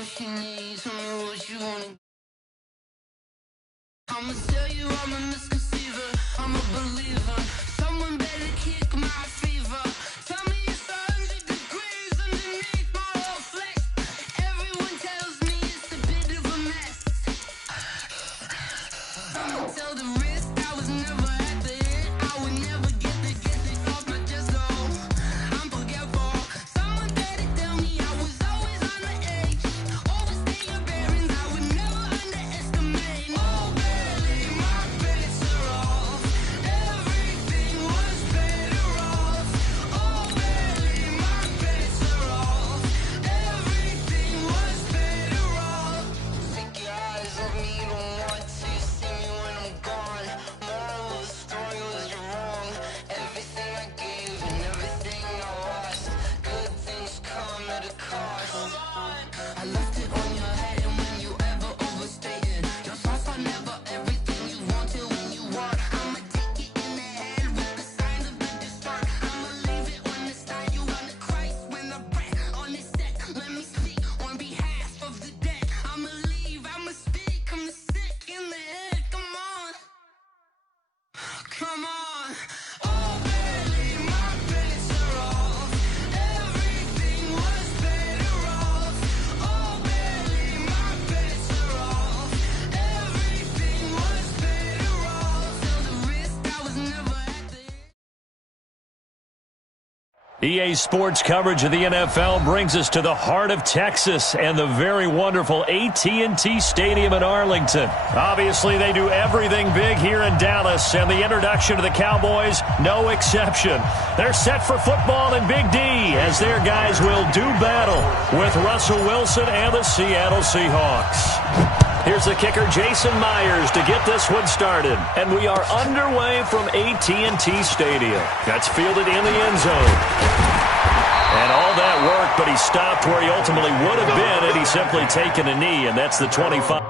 all she needs. Tell me what you wanna. I'ma tell you I'm a misconceiver, I'm a believer. Someone better kick my fever. Tell me it's 100 degrees underneath my whole flesh. Everyone tells me it's a bit of a mess. I'ma tell the risk I was never at the end. I would never get this off my chest, though. I'm forgetful. Someone better tell me I was always on the edge. Overstay your bearings, I would never underestimate. Oh, barely, my bets are off. Everything was better off. Oh, barely, my bets are off. Everything was better off. Take your eyes off me, don't want to see me when I'm gone. Moral of the story was you're wrong. Everything I gave and everything I lost. Good things come at a cost. I left it on your head, and when you ever overstay it, your thoughts are never everything you want till when you want. I'ma take it in the head with the signs of the distort. I'ma leave it on the side. You on the Christ when the breath on the set. Let me speak on behalf of the dead. I'ma leave, I'ma speak. I'm sick in the head. Come on, come on. Oh, barely, my bets are off. Everything was better off. Oh, barely, my bets are off. Everything was better off. Till the risk I was never at the end. EA Sports coverage of the NFL brings us to the heart of Texas and the very wonderful AT&T Stadium in Arlington. Obviously, they do everything big here in Dallas, and the introduction to the Cowboys, no exception. They're set for football in Big D as their guys will do battle with Russell Wilson and the Seattle Seahawks. Here's the kicker, Jason Myers, to get this one started. And we are underway from AT&T Stadium. That's fielded in the end zone. And all that work, but he stopped where he ultimately would have been had he simply taken a knee, and that's the 25.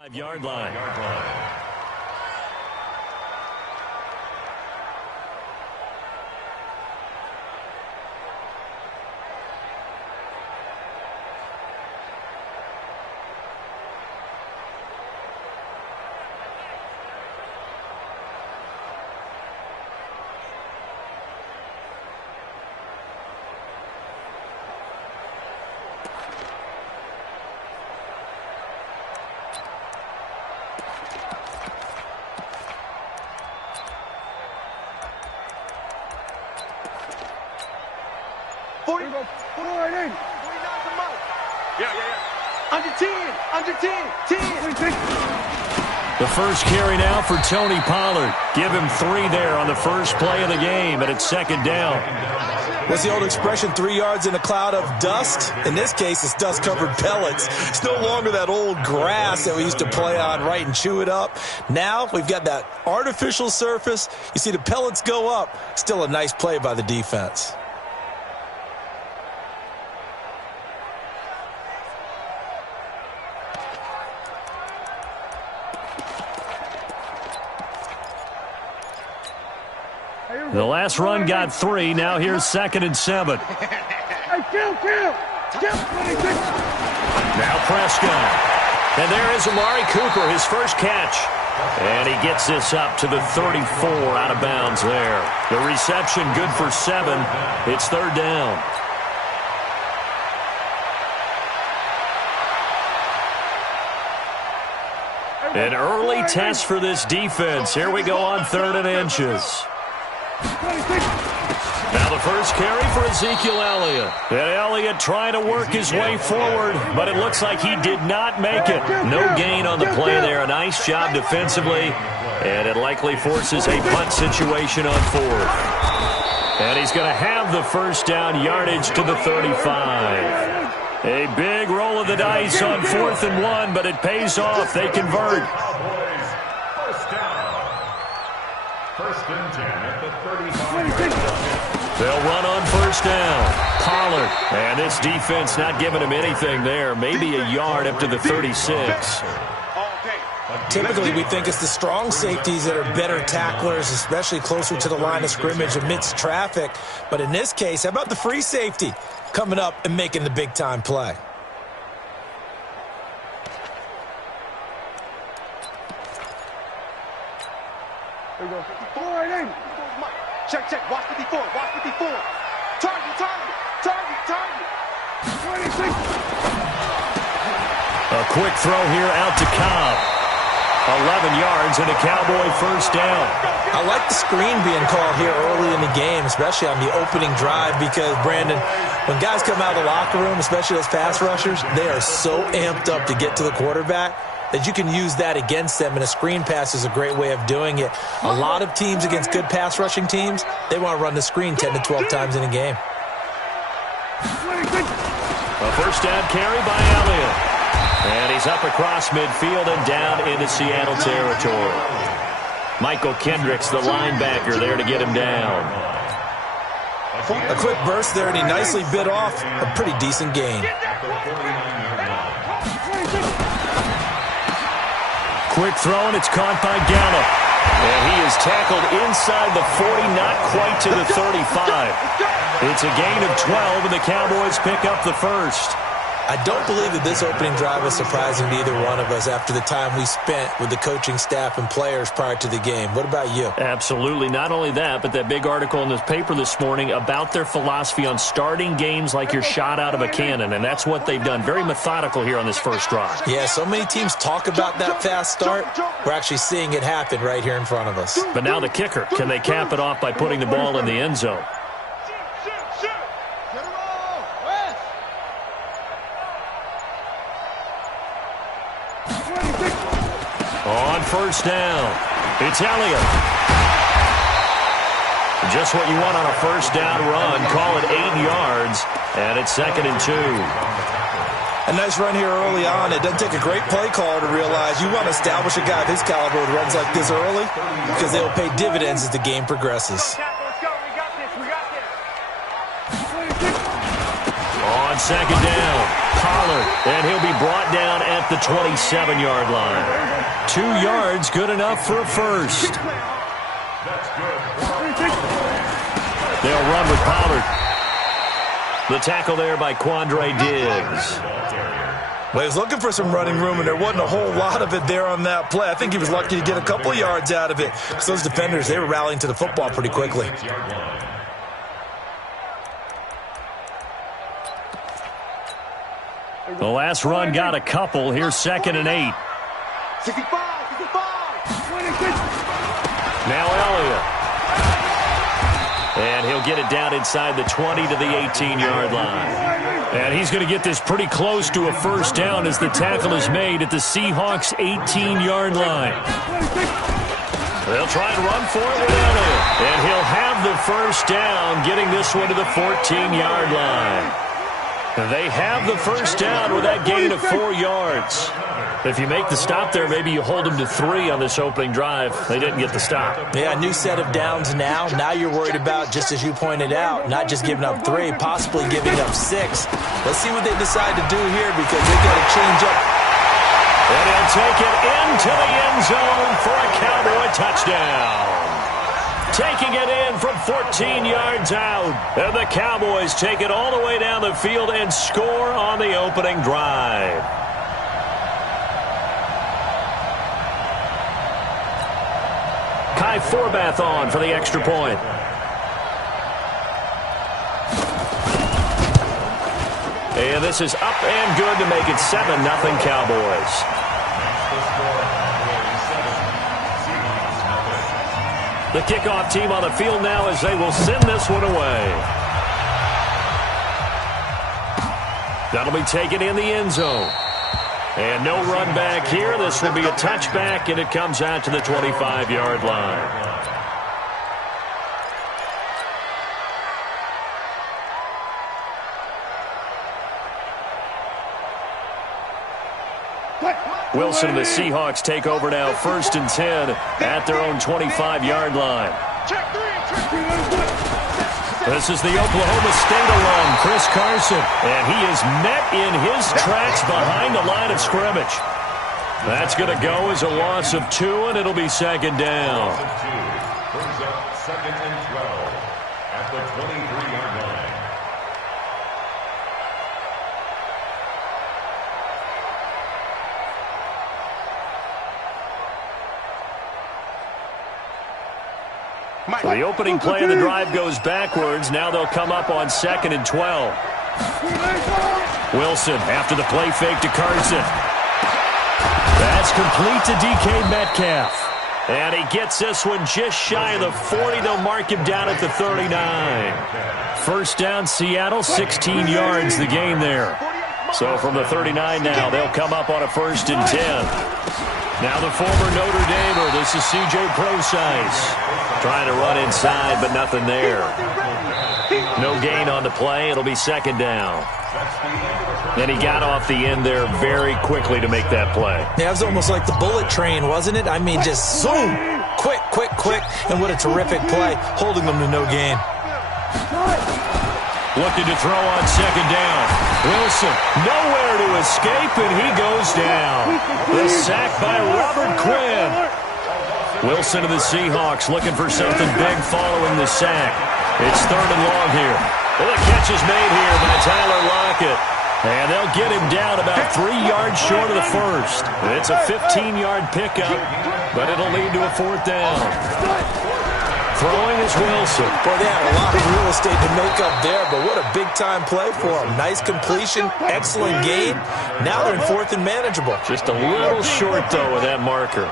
Five-yard line. 40. Under 10. Under 10. 10. The first carry now for Tony Pollard. Give him 3 there on the first play of the game, and it's second down. What's the old expression, 3 yards in a cloud of dust? In this case, it's dust-covered pellets. It's no longer that old grass that we used to play on, right, and chew it up. Now we've got that artificial surface. You see the pellets go up. Still a nice play by the defense. The last run got 3. Now here's 2nd and 7. Now Prescott. And there is Amari Cooper, his first catch. And he gets this up to the 34 out of bounds there. The reception good for 7. It's 3rd down. An early test for this defense. Here we go on 3rd and inches. Now the first carry for Ezekiel Elliott. And Elliott trying to work his way forward, but it looks like he did not make it. No gain on the play there. A nice job defensively, and it likely forces a punt situation on 4th. And he's going to have the first down, yardage to the 35. A big roll of the dice on 4th and 1, but it pays off. They convert. First and 10 at the 35. They'll run on first down. Pollard. And this defense not giving him anything there. Maybe a yard up to the 36. Typically, we think it's the strong safeties that are better tacklers, especially closer to the line of scrimmage amidst traffic. But in this case, how about the free safety coming up and making the big-time play? There we go. 54 right in. Check, check. Watch 54. Watch 54. Target, target, target, target. 26. A quick throw here out to Cobb. 11 yards and a Cowboy first down. I like the screen being called here early in the game, especially on the opening drive, because, Brandon, when guys come out of the locker room, especially those pass rushers, they are so amped up to get to the quarterback that you can use that against them, and a screen pass is a great way of doing it. A lot of teams against good pass rushing teams, they want to run the screen 10 to 12 times in a game. A first down carry by Elliott. And he's up across midfield and down into Seattle territory. Michael Kendricks, the linebacker, there to get him down. A quick burst there, and he nicely bit off a pretty decent gain. Quick throw, and it's caught by Gallup. And he is tackled inside the 40, not quite to the 35. It's a gain of 12, and the Cowboys pick up the first. I don't believe that this opening drive is surprising to either one of us after the time we spent with the coaching staff and players prior to the game. What about you? Absolutely. Not only that, but that big article in the paper this morning about their philosophy on starting games like you're shot out of a cannon, and that's what they've done. Very methodical here on this first drive. Yeah, so many teams talk about that fast start. We're actually seeing it happen right here in front of us. But now the kicker. Can they cap it off by putting the ball in the end zone? On first down, it's Elliott. Just what you want on a first down run. Call it 8 yards, and it's 2nd and 2. A nice run here early on. It doesn't take a great play caller to realize you want to establish a guy of his caliber with runs like this early, because they'll pay dividends as the game progresses. On second down, Pollard, and he'll be brought down at the 27-yard line. 2 yards, good enough for a first. They'll run with Pollard. The tackle there by Quandre Diggs. Well, he was looking for some running room, and there wasn't a whole lot of it there on that play. I think he was lucky to get a couple yards out of it, because those defenders, they were rallying to the football pretty quickly. The last run got a couple. Here's 2nd and 8. 65, 65. Now Elliott. And he'll get it down inside the 20 to the 18-yard line. And he's going to get this pretty close to a first down as the tackle is made at the Seahawks' 18-yard line. They'll try and run for it without it. And he'll have the first down, getting this one to the 14-yard line. They have the first down with that gain of 4 yards. If you make the stop there, maybe you hold them to 3 on this opening drive. They didn't get the stop. Yeah, new set of downs now. Now you're worried about, just as you pointed out, not just giving up 3, possibly giving up 6. Let's see what they decide to do here because they got to change up. And he'll take it into the end zone for a Cowboy touchdown. Taking it in from 14 yards out. And the Cowboys take it all the way down the field and score on the opening drive. Kai Forbath on for the extra point. And this is up and good to make it 7-0 Cowboys. The kickoff team on the field now as they will send this one away. That'll be taken in the end zone. And no run back here. This will be a touchback, and it comes out to the 25-yard line. Wilson and the Seahawks take over now, 1st and 10 at their own 25-yard line. This is the Oklahoma State alum, Chris Carson, and he is met in his tracks behind the line of scrimmage. That's going to go as a loss of 2, and it'll be 2nd down. Brings up 2nd and 12 at the 23-yard line. The opening play of the drive goes backwards. Now they'll come up on 2nd and 12. Wilson after the play fake to Carson. That's complete to DK Metcalf. And he gets this one just shy of the 40. They'll mark him down at the 39. First down, Seattle, 16 yards the gain there. So from the 39 now, they'll come up on a 1st and 10. Now the former Notre Damer, this is C.J. Prosise. Trying to run inside, but nothing there. No gain on the play. It'll be 2nd down. And he got off the end there very quickly to make that play. Yeah, it was almost like the bullet train, wasn't it? I mean, just zoom. Quick, quick, quick. And what a terrific play, holding them to no gain. Looking to throw on 2nd down. Wilson, nowhere to escape, and he goes down. The sack by Robert Quinn. Wilson and the Seahawks looking for something big following the sack. It's 3rd and long here. Well, the catch is made here by Tyler Lockett. And they'll get him down about 3 yards short of the first. It's a 15-yard pickup, but it'll lead to a 4th down. Throwing is Wilson. Boy, they had a lot of real estate to make up there, but what a big-time play for them. Nice completion, excellent game. Now they're in 4th and manageable. Just a little short, though, with that marker.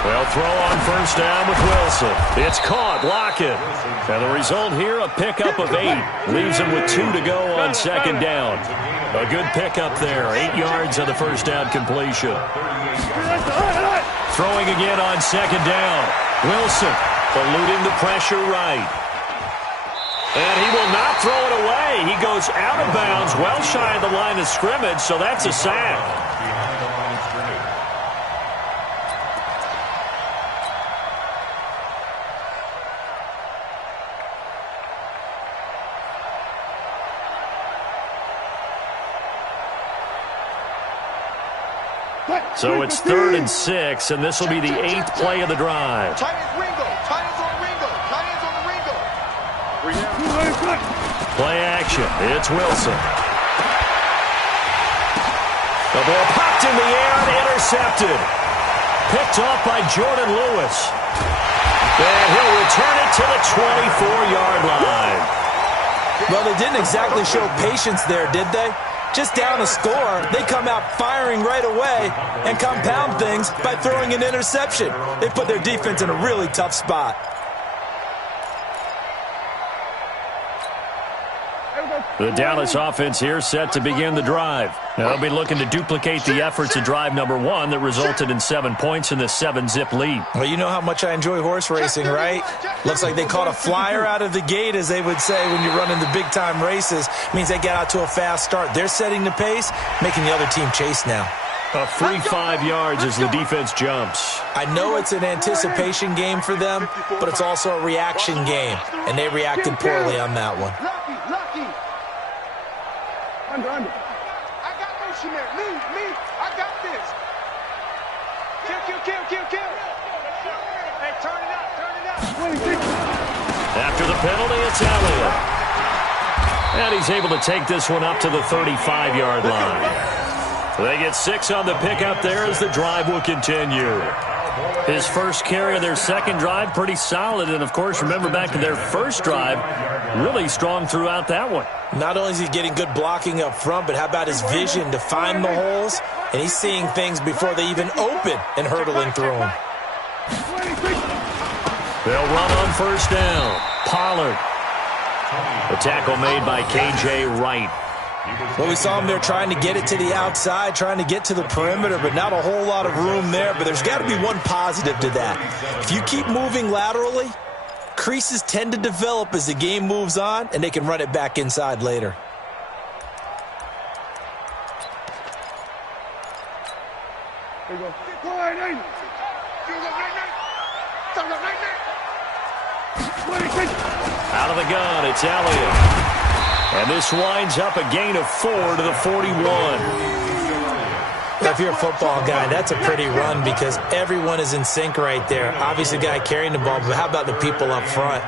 Well, throw on 1st down with Wilson. It's caught, Lockett. And the result here, a pickup of 8. Leaves him with 2 to go on 2nd down. A good pickup there, 8 yards on the 1st down completion. Throwing again on 2nd down. Wilson eluding the pressure right. And he will not throw it away. He goes out of bounds, well shy of the line of scrimmage, so that's a sack. So it's 3rd and 6, and this will be the 8th play of the drive. Tight ends Ringo. Tight ends on Ringo. Tight ends on the Ringo. Play action. It's Wilson. The ball popped in the air and intercepted. Picked off by Jordan Lewis. And he'll return it to the 24-yard line. Well, they didn't exactly show patience there, did they? Just down a score, they come out firing right away and compound things by throwing an interception. They put their defense in a really tough spot. The Dallas offense here set to begin the drive. They'll be looking to duplicate the efforts of drive number 1 that resulted in 7 points in the 7-zip lead. Well, you know how much I enjoy horse racing, right? Looks like they caught a flyer out of the gate, as they would say when you're running the big-time races. Means they get out to a fast start. They're setting the pace, making the other team chase now. A free 5 yards as the defense jumps. I know it's an anticipation game for them, but it's also a reaction game, and they reacted poorly on that one. Lucky. Under. I got motion there. Me. I got this. Kill. Hey, turn it up. After the penalty, it's Elliott. And he's able to take this one up to the 35-yard line. They get 6 on the pickup there as the drive will continue. His first carry of their second drive, pretty solid. And, of course, remember back to their first drive, really strong throughout that one. Not only is he getting good blocking up front, but how about his vision to find the holes? And he's seeing things before they even open and hurtling through them. They'll run on first down. Pollard. The tackle made by K.J. Wright. Well, we saw him there trying to get it to the outside, trying to get to the perimeter, but not a whole lot of room there. But there's got to be one positive to that. If you keep moving laterally, creases tend to develop as the game moves on, and they can run it back inside later. There you go. Out of the gun, it's Elliott. And this winds up a gain of 4 to the 41. If you're a football guy, that's a pretty run because everyone is in sync right there. Obviously, the guy carrying the ball, but how about the people up front?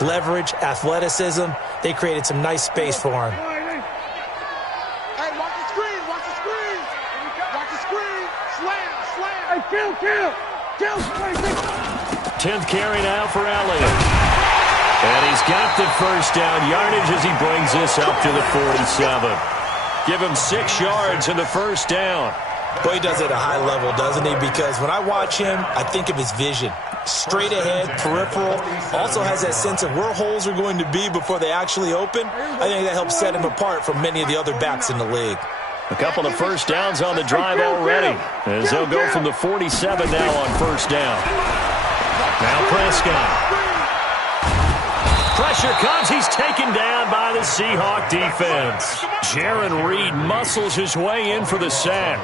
Leverage, athleticism, they created some nice space for him. Hey, watch the screen. Slam. Hey, kill. 10th carry now for Elliott. And he's got the first down yardage as he brings this up to the 47. Give him 6 yards in the first down. Boy, he does it at a high level, doesn't he? Because when I watch him, I think of his vision. Straight ahead, peripheral. Also has that sense of where holes are going to be before they actually open. I think that helps set him apart from many of the other backs in the league. A couple of first downs on the drive already, as they'll go from the 47 now on first down. Now Prescott. Pressure comes. He's taken down by the Seahawk defense. Jaron Reed muscles his way in for the sack.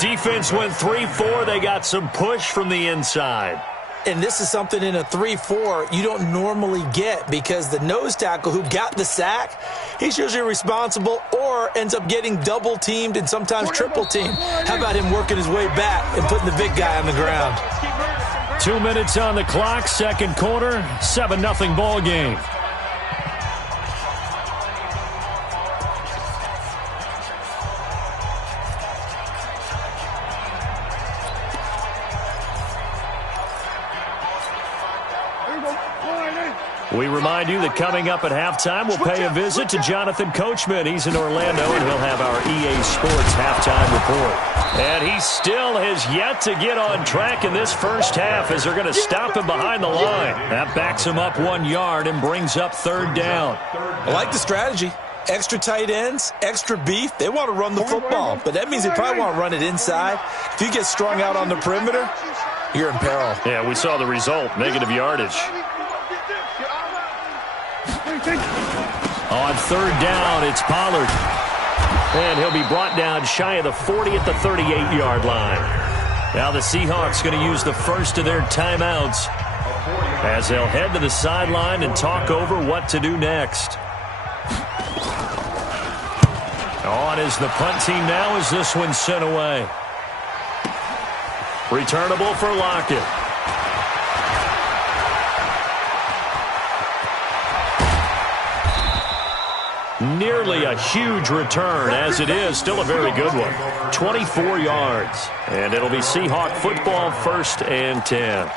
Defense went 3-4. They got some push from the inside. And this is something in a 3-4 you don't normally get because the nose tackle who got the sack, he's usually responsible or ends up getting double-teamed and sometimes triple-teamed. How about him working his way back and putting the big guy on the ground? 2 minutes on the clock, second quarter, 7-0 ball game. We remind you that coming up at halftime, we'll pay a visit to Jonathan Coachman. He's in Orlando, and he'll have our EA Sports halftime report. And he still has yet to get on track in this first half as they're going to stop him behind the line. That backs him up 1 yard and brings up third down. I like the strategy. Extra tight ends, extra beef. They want to run the football, but that means they probably want to run it inside. If you get strung out on the perimeter, you're in peril. Yeah, we saw the result, negative yardage. On third down, it's Pollard. And he'll be brought down shy of the 40 at the 38-yard line. Now the Seahawks going to use the first of their timeouts as they'll head to the sideline and talk over what to do next. On is the punt team now as this one's sent away. Returnable for Lockett. Nearly a huge return, as it is still a very good one. 24 yards. And it'll be Seahawk football, 1st and 10.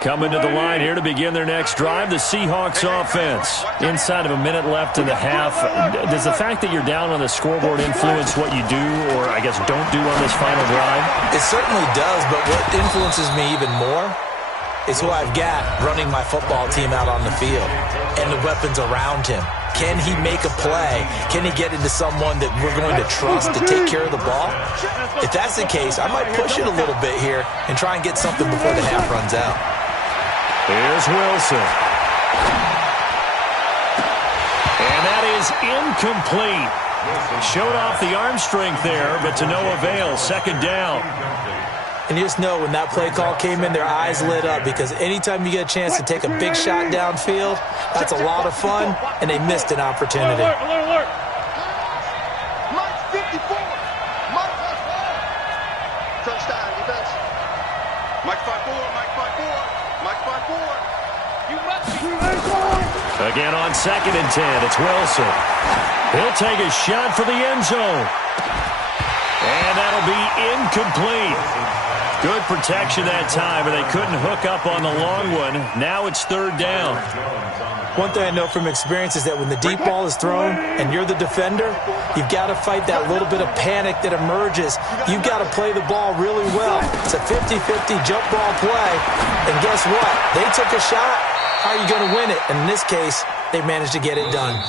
Coming to the line here to begin their next drive, the Seahawks offense. Inside of a minute left in the half. Does the fact that you're down on the scoreboard influence what you do, or I guess don't do on this final drive? It certainly does, but what influences me even more is who I've got running my football team out on the field and the weapons around him. Can he make a play? Can he get into someone that we're going to trust to take care of the ball? If that's the case, I might push it a little bit here and try and get something before the half runs out. Here's Wilson. And that is incomplete. Showed off the arm strength there, but to no avail. Second down. And you just know when that play call came in, their eyes lit up, because anytime you get a chance to take a big shot downfield, that's a lot of fun, and they missed an opportunity. Alert. Mike 54. Mike 54. Touchdown, defense. Mike 54. Mike 54. Mike 54. You must be. Again on 2nd and 10, it's Wilson. He'll take a shot for the end zone. And that'll be incomplete. Good protection that time, but they couldn't hook up on the long one. Now it's 3rd down. One thing I know from experience is that when the deep ball is thrown and you're the defender, you've got to fight that little bit of panic that emerges. You've got to play the ball really well. It's a 50-50 jump ball play, and guess what? They took a shot. How are you going to win it? And in this case, they managed to get it done.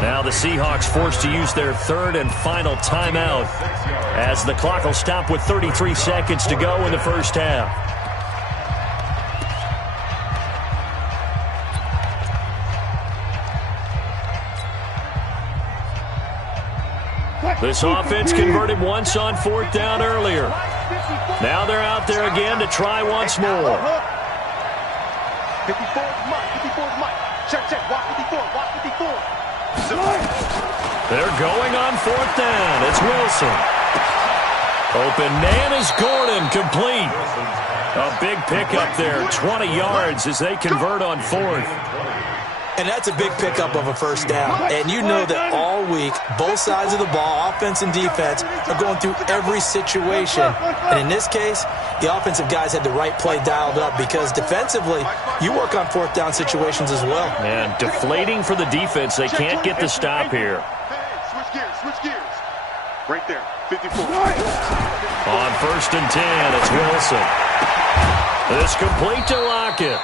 Now the Seahawks forced to use their 3rd and final timeout as the clock will stop with 33 seconds to go in the first half. This offense converted once on 4th down earlier. Now they're out there again to try once more. 54 is Mike. 54 is Mike. Check. Watch 54. Watch 54. They're going on 4th down. It's Wilson. Open man is Gordon, complete. A big pickup there, 20 yards as they convert on 4th. And that's a big pickup of a first down. And you know that all week, both sides of the ball, offense and defense, are going through every situation. And in this case, the offensive guys had the right play dialed up, because defensively, you work on 4th down situations as well. And deflating for the defense. They can't get the stop here. Switch gears. Right there, 54. On 1st and 10, it's Wilson. This complete to Lockett.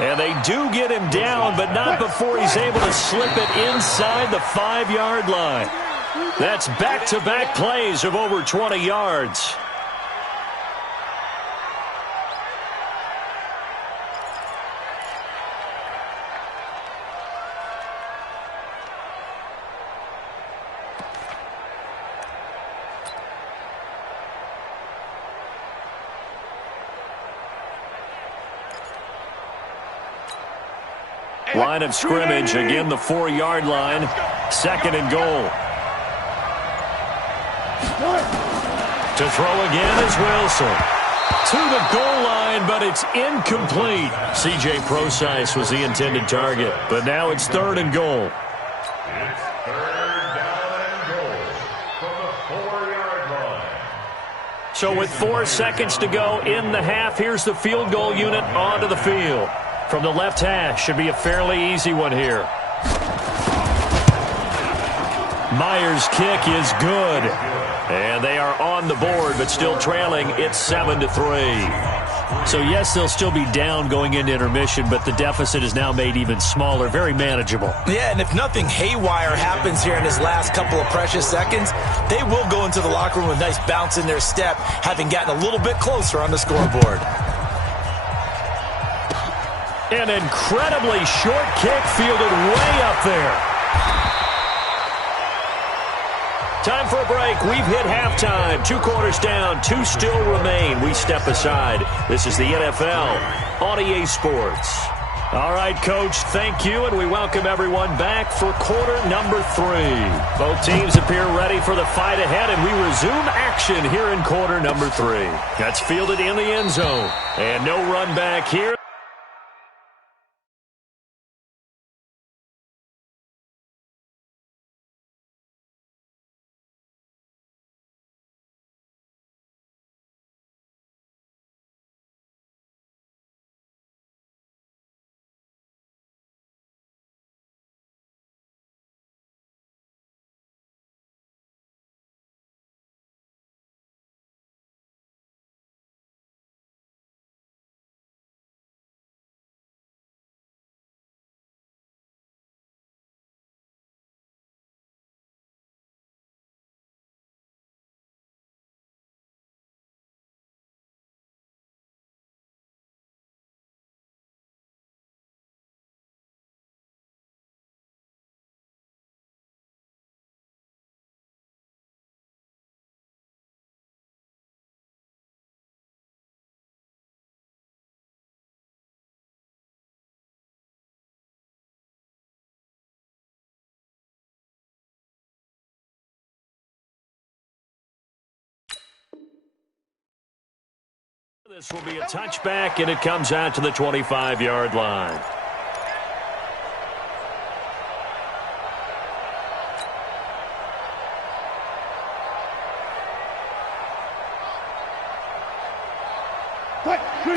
And they do get him down, but not before he's able to slip it inside the 5-yard line. That's back-to-back plays of over 20 yards. Line of scrimmage, again the 4-yard line, 2nd and goal. To throw again is Wilson. To the goal line, but it's incomplete. C.J. Procise was the intended target, but now it's 3rd and goal. It's 3rd down and goal from the 4-yard line. So with 4 seconds to go in the half, here's the field goal unit onto the field. From the left hash, should be a fairly easy one here. Myers' kick is good. And they are on the board, but still trailing. It's 7-3. So, yes, they'll still be down going into intermission, but the deficit is now made even smaller, very manageable. Yeah, and if nothing haywire happens here in his last couple of precious seconds, they will go into the locker room with a nice bounce in their step, having gotten a little bit closer on the scoreboard. An incredibly short kick fielded way up there. Time for a break. We've hit halftime. 2 quarters down. 2 still remain. We step aside. This is the NFL on EA Sports. All right, Coach, thank you, and we welcome everyone back for quarter number 3. Both teams appear ready for the fight ahead, and we resume action here in quarter number 3. That's fielded in the end zone, and no run back here. This will be a touchback, and it comes out to the 25-yard line.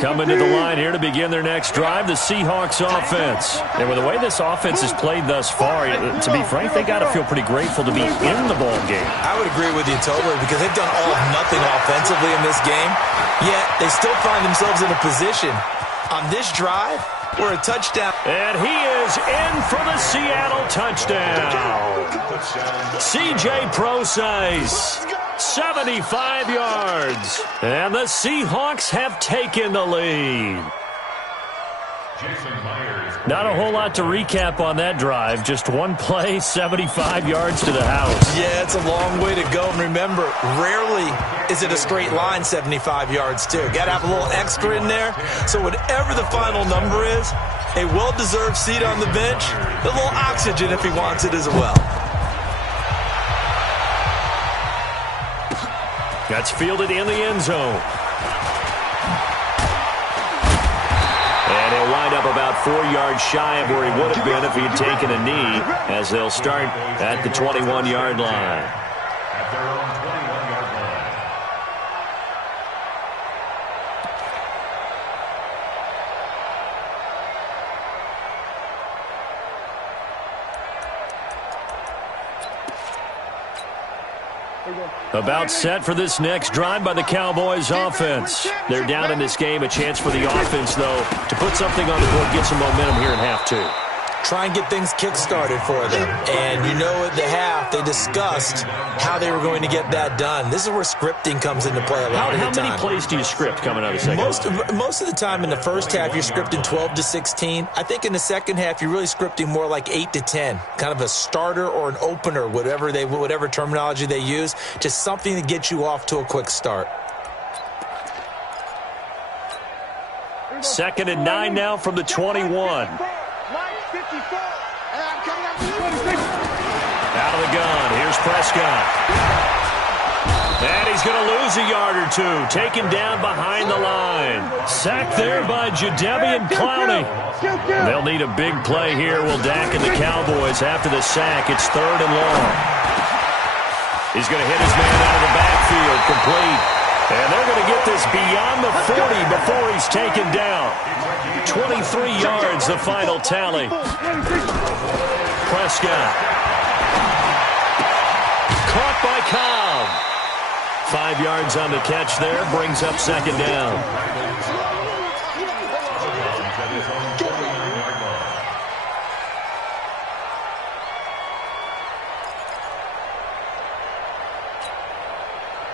Coming to the line here to begin their next drive, the Seahawks offense. And with the way this offense has played thus far, to be frank, they got to feel pretty grateful to be in the ball game. I would agree with you totally because they've done all of nothing offensively in this game, yet they still find themselves in a position on this drive where a touchdown. And he is in for the Seattle touchdown. C.J. Procise. 75 yards. And the Seahawks have taken the lead. Not a whole lot to recap on that drive. Just one play, 75 yards to the house. Yeah, it's a long way to go. And remember, rarely is it a straight line 75 yards, too. Got to have a little extra in there. So whatever the final number is, a well-deserved seat on the bench, a little oxygen if he wants it as well. That's fielded in the end zone. And he'll wind up about 4 yards shy of where he would have been if he had taken a knee, as they'll start at the 21-yard line. At their own 21-yard line. About set for this next drive by the Cowboys offense. They're down in this game. A chance for the offense, though, to put something on the board, get some momentum here in half two. Try and get things kick-started for them. And you know, at the half, they discussed how they were going to get that done. This is where scripting comes into play a lot of the time. How many plays do you script coming out of the second half? Most of the time in the first half, you're scripting 12 to 16. I think in the second half, you're really scripting more like 8 to 10. Kind of a starter or an opener, whatever terminology they use. Just something to get you off to a quick start. 2nd and 9 now from the 21. Out of the gun, here's Prescott. And he's going to lose a yard or two, taken down behind the line. Sacked there by Jadeveon Clowney. They'll need a big play here. Will Dak and the Cowboys after the sack. It's 3rd and long. He's going to hit his man out of the backfield, complete. And they're going to get this beyond the 40 before he's taken down. 23 yards, the final tally. Prescott. Caught by Cobb. 5 yards on the catch there. Brings up 2nd down.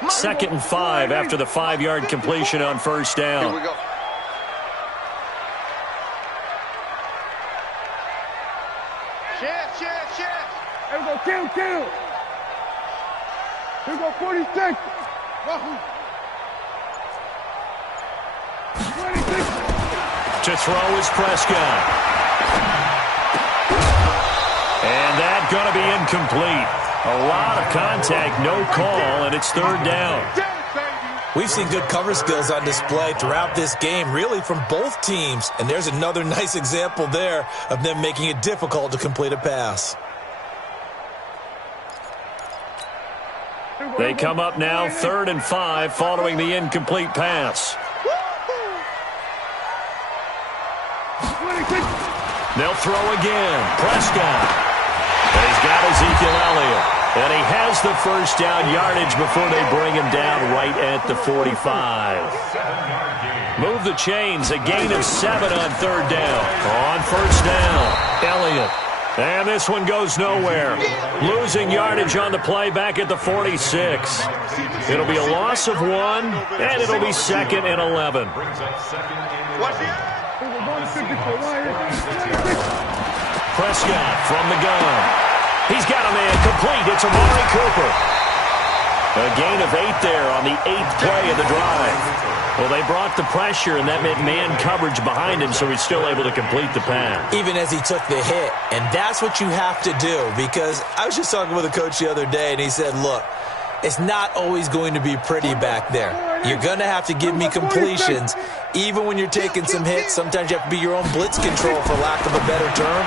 Second and 5 after the 5-yard completion on 1st down. Here we go. Chance. Here we go, kill. Here we go, 46. 26. To throw is Prescott. And that's going to be incomplete. A lot of contact, no call, and it's 3rd down. We've seen good cover skills on display throughout this game, really from both teams. And there's another nice example there of them making it difficult to complete a pass. They come up now 3rd and 5 following the incomplete pass. They'll throw again. Prescott. He's got Ezekiel Elliott. And he has the 1st down yardage before they bring him down right at the 45. Move the chains. A gain of 7 on 3rd down. On 1st down, Elliott. And this one goes nowhere. Losing yardage on the play back at the 46. It'll be a loss of 1, and it'll be 2nd and 11. Prescott from the gun. He's got a man complete. It's Amari Cooper. A gain of 8 there on the 8th play of the drive. Well, they brought the pressure, and that meant man coverage behind him, so he's still able to complete the pass. Even as he took the hit. And that's what you have to do, because I was just talking with a coach the other day, and he said, look, it's not always going to be pretty back there. You're going to have to give me completions. Even when you're taking some hits, sometimes you have to be your own blitz control, for lack of a better term.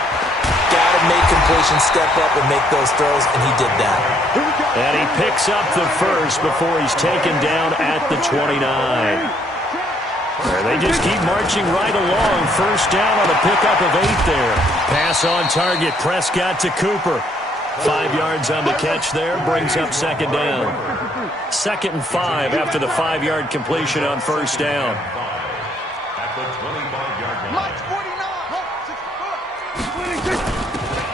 Got to make completions, step up and make those throws, and he did that. And he picks up the first before he's taken down at the 29. They just keep marching right along. First down on a pickup of 8 there. Pass on target. Prescott to Cooper. 5 yards on the catch there. Brings up second down. 2nd and 5 after the 5-yard completion on first down.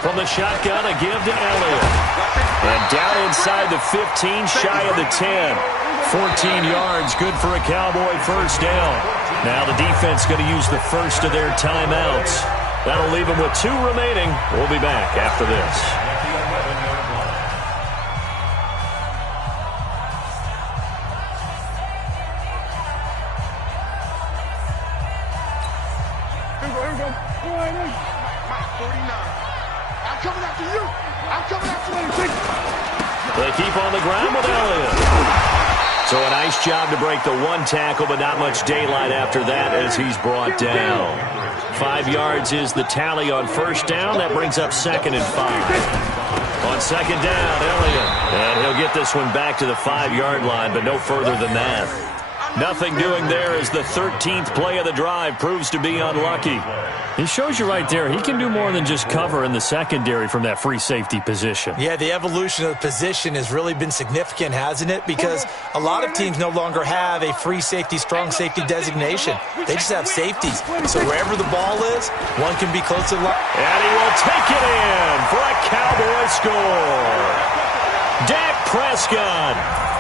From the shotgun, a give to Elliott. And down inside the 15, shy of the 10. 14 yards, good for a Cowboy first down. Now the defense going to use the first of their timeouts. That'll leave them with 2 remaining. We'll be back after this. They keep on the ground with Elliott. So a nice job to break the 1 tackle, but not much daylight after that as he's brought down. 5 yards is the tally on first down. That brings up 2nd and 5. On second down, Elliott. And he'll get this one back to the 5-yard line, but no further than that. Nothing doing there as the 13th play of the drive proves to be unlucky. He shows you right there, he can do more than just cover in the secondary from that free safety position. Yeah, the evolution of the position has really been significant, hasn't it? Because a lot of teams no longer have a free safety, strong safety designation. They just have safeties. So wherever the ball is, one can be close to the line. And he will take it in for a Cowboy score. Dak Prescott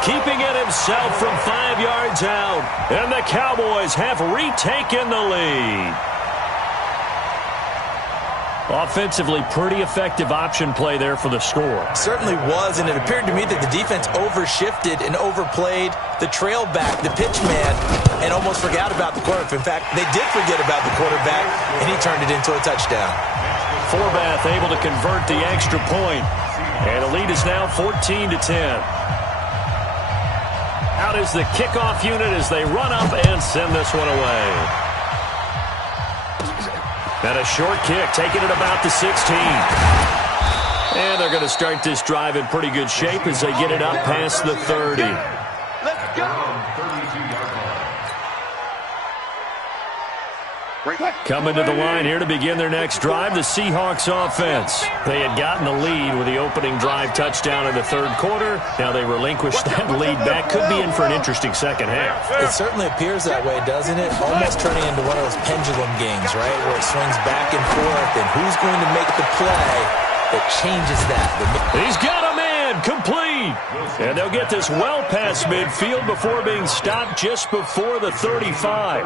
keeping it himself from 5 yards out. And the Cowboys have retaken the lead. Offensively, pretty effective option play there for the score. Certainly was, and it appeared to me that the defense overshifted and overplayed the trail back, the pitch man, and almost forgot about the quarterback. In fact, they did forget about the quarterback, and he turned it into a touchdown. Forbath able to convert the extra point, and the lead is now 14-10. Out is the kickoff unit as they run up and send this one away. And a short kick, taking it about the 16. And they're going to start this drive in pretty good shape as they get it up past the 30. Let's go. Coming to the line here to begin their next drive, the Seahawks offense. They had gotten the lead with the opening drive touchdown in the 3rd quarter. Now they relinquished that lead back. Could be in for an interesting second half. It certainly appears that way, doesn't it? Almost turning into one of those pendulum games, right, where it swings back and forth, and who's going to make the play that changes that? He's got a man, complete. And they'll get this well past midfield before being stopped just before the 35.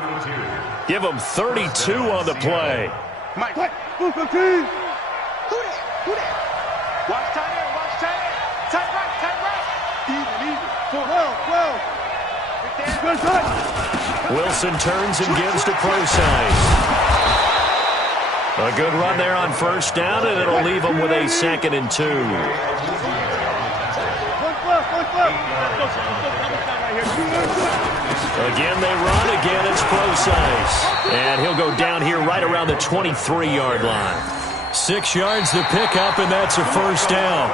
Give them 32 on the play. Mike. Who that? Watch tight end, watch tight end. Tight right. Even. 12. Wilson turns and gives to Procise. A good run there on first down, and it'll leave them with a 2nd and 2. Again, they run. Again, it's Procise. And he'll go down here right around the 23-yard line. 6 yards to pick up, and that's a first down.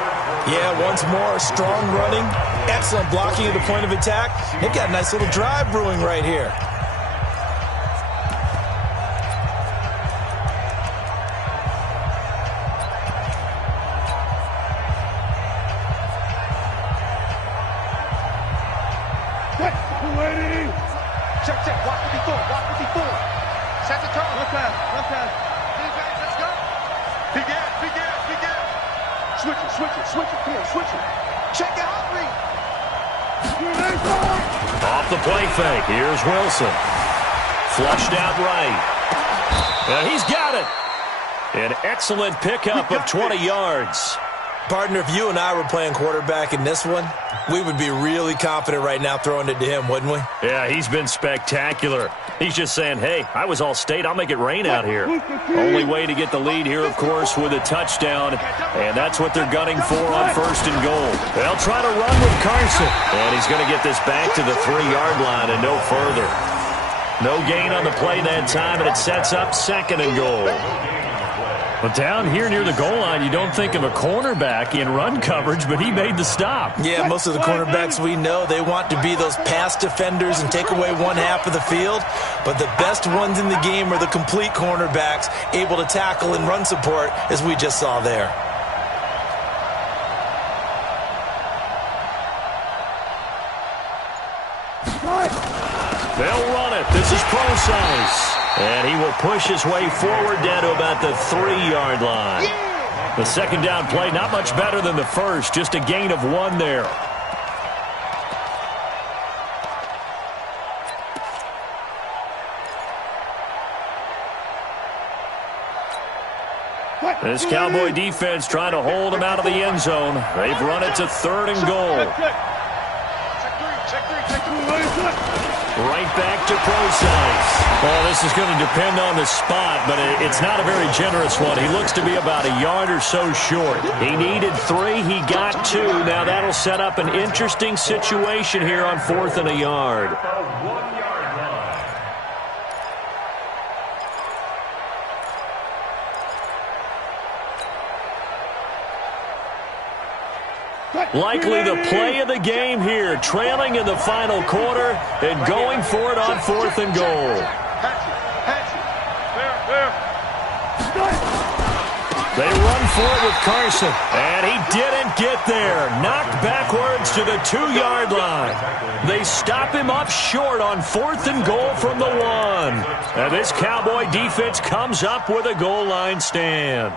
Yeah, once more, strong running, excellent blocking at the point of attack. They've got a nice little drive brewing right here. Check. Watch 54. Set the turn. Left pass. Let's go. Big ass. Switch it. Come on, switch it. Check it out, read. Off the play fake. Here's Wilson. Flushed out right. And he's got it. An excellent pickup of 20 yards. Partner, if you and I were playing quarterback in this one, we would be really confident right now throwing it to him, wouldn't we? Yeah, he's been spectacular. He's just saying, hey, I was All-State. I'll make it rain out here. Only way to get the lead here, of course, with a touchdown, and that's what they're gunning for on 1st and goal. They'll try to run with Carson, and he's going to get this back to the 3-yard line and no further. No gain on the play that time, and it sets up 2nd and goal. But down here near the goal line, you don't think of a cornerback in run coverage, but he made the stop. Yeah, most of the cornerbacks we know, they want to be those pass defenders and take away one half of the field. But the best ones in the game are the complete cornerbacks, able to tackle and run support, as we just saw there. They'll run it. This is Procise. And he will push his way forward down to about the 3-yard line. The 2nd down play, not much better than the first, just a gain of 1 there. This Cowboy defense trying to hold him out of the end zone. They've run it to 3rd and goal. Right back to Procise. Well, this is going to depend on the spot, but it's not a very generous one. He looks to be about a yard or so short. He needed 3. He got 2. Now that'll set up an interesting situation here on 4th and a yard. Likely the play of the game here, trailing in the final quarter and going for it on 4th and goal. They run for it with Carson, and he didn't get there. Knocked backwards to the 2-yard line. They stop him up short on 4th and goal from the 1. And this Cowboy defense comes up with a goal line stand.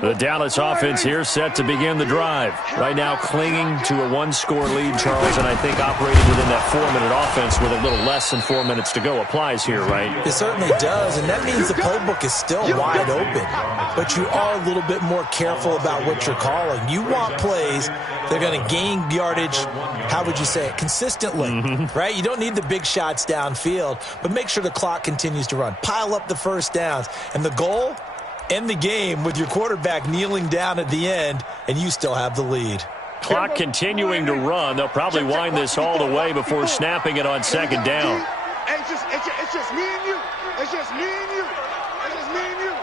The Dallas offense here set to begin the drive. Right now clinging to a 1-score lead, Charles, and I think operating within that 4-minute offense with a little less than 4 minutes to go applies here, right? It certainly does, and that means the playbook is still wide open. But you are a little bit more careful about what you're calling. You want plays that are going to gain yardage, how would you say it, consistently, right? You don't need the big shots downfield, but make sure the clock continues to run. Pile up the first downs, and the goal, end the game with your quarterback kneeling down at the end, and you still have the lead. Clock continuing to run. They'll probably wind this all the way before snapping it on 2nd down. It's just me and you. It's just me and you. It's just me and you.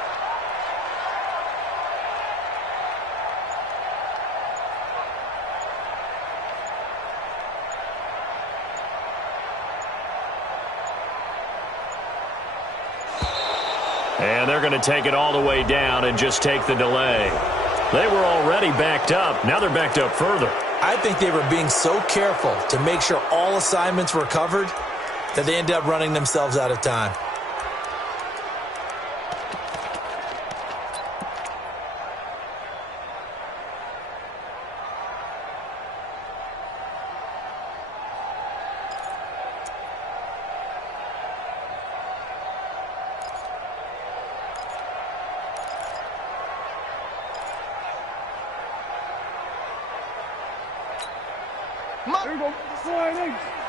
And they're going to take it all the way down and just take the delay. They were already backed up. Now they're backed up further. I think they were being so careful to make sure all assignments were covered that they ended up running themselves out of time.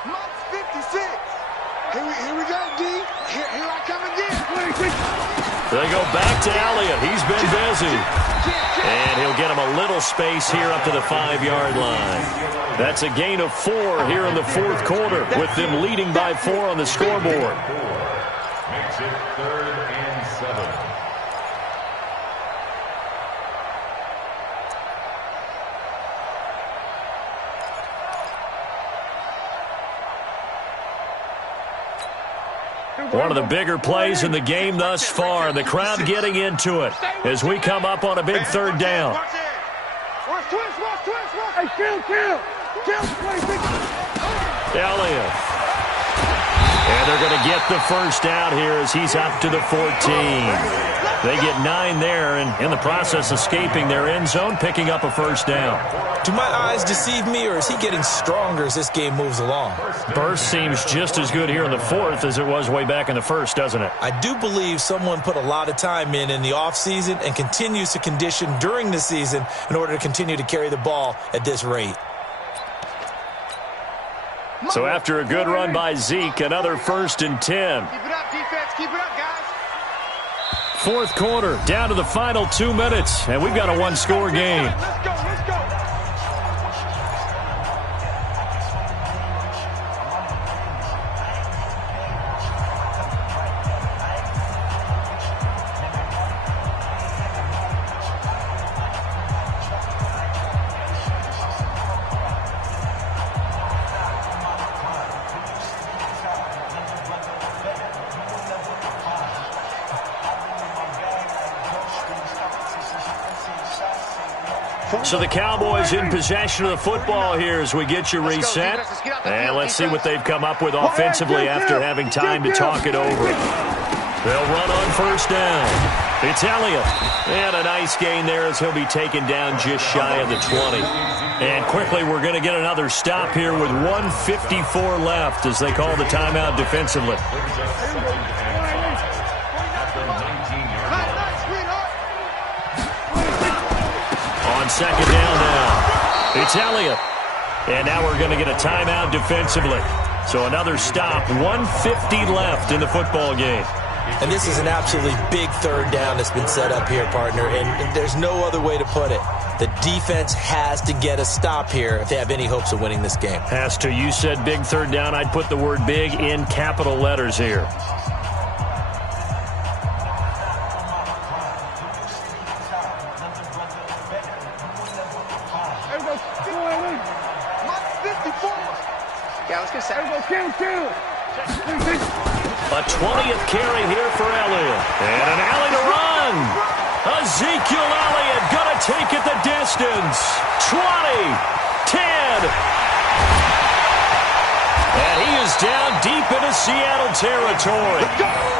Month 56. Here we go, D. Here I come again. They go back to Elliott. He's been busy. And he'll get him a little space here up to the 5-yard line. That's a gain of 4 here in the 4th quarter, with them leading by 4 on the scoreboard. Makes it 3rd and 7. One of the bigger plays in the game thus far. The crowd getting into it as we come up on a big 3rd down. Elliott. And they're going to get the first down here as he's up to the 14. They get 9 there, and in the process escaping their end zone, picking up a first down. Do my eyes deceive me, or is he getting stronger as this game moves along? Burst seems just as good here in the fourth as it was way back in the first, doesn't it? I do believe someone put a lot of time in the offseason and continues to condition during the season in order to continue to carry the ball at this rate. So after a good run by Zeke, another 1st and 10. Keep it up, defense. Keep it up, guys. Fourth quarter, down to the final 2 minutes, and we've got a one-score game. Let's go, let's go. So the Cowboys in possession of the football here as we get you reset. And let's see what they've come up with offensively after having time to talk it over. They'll run on first down. It's Elliott. And a nice gain there as he'll be taken down just shy of the 20. And quickly we're going to get another stop here with 1:54 left as they call the timeout defensively. Second down now. It's Elliott. And now we're going to get a timeout defensively. So another stop. 1:50 left in the football game. And this is an absolutely big third down that's been set up here, partner. And there's no other way to put it. The defense has to get a stop here if they have any hopes of winning this game. Has to. You said big third down. I'd put the word big in capital letters here. A 20th carry here for Elliott. And an alley to run. Ezekiel Elliott going to take it the distance. 20, 10. And he is down deep into Seattle territory.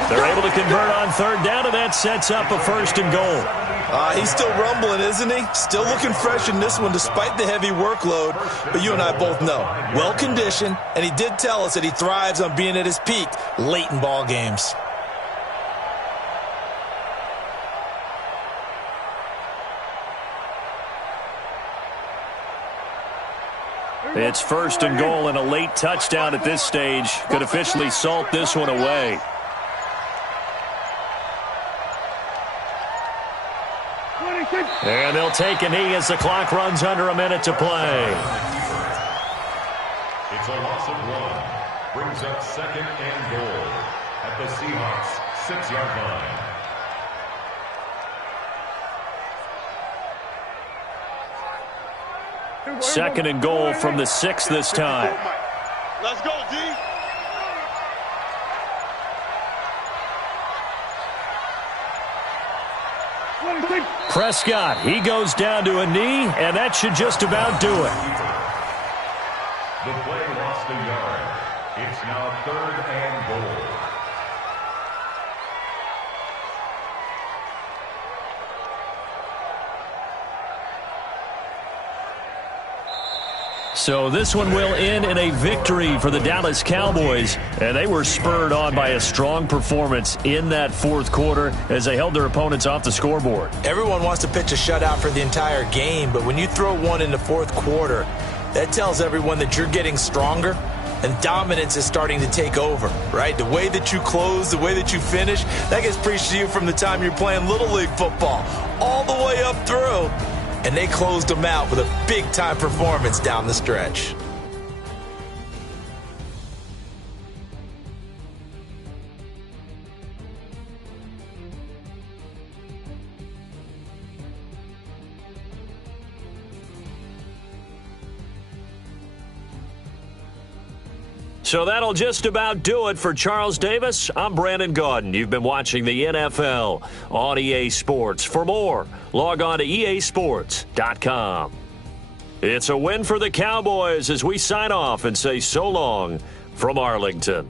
They're able to convert on third down, and that sets up a 1st and goal. He's still rumbling, isn't he? Still looking fresh in this one despite the heavy workload. But you and I both know, well-conditioned, and he did tell us that he thrives on being at his peak late in ball games. It's 1st and goal, and a late touchdown at this stage could officially salt this one away. And they'll take a knee as the clock runs under a minute to play. It's a loss of 1. Brings up 2nd and goal at the Seahawks 6-yard line. Second and goal from the 6 this time. Let's go, D. Prescott, he goes down to a knee, and that should just about do it. The play lost a yard. It's now 3rd and goal. So this one will end in a victory for the Dallas Cowboys, and they were spurred on by a strong performance in that fourth quarter as they held their opponents off the scoreboard. Everyone wants to pitch a shutout for the entire game, but when you throw one in the fourth quarter, that tells everyone that you're getting stronger and dominance is starting to take over, right? The way that you close, the way that you finish, that gets preached to you from the time you're playing Little League football all the way up through. And they closed them out with a big-time performance down the stretch. So that'll just about do it for Charles Davis. I'm Brandon Gaudin. You've been watching the NFL on EA Sports. For more, log on to easports.com. It's a win for the Cowboys as we sign off and say so long from Arlington.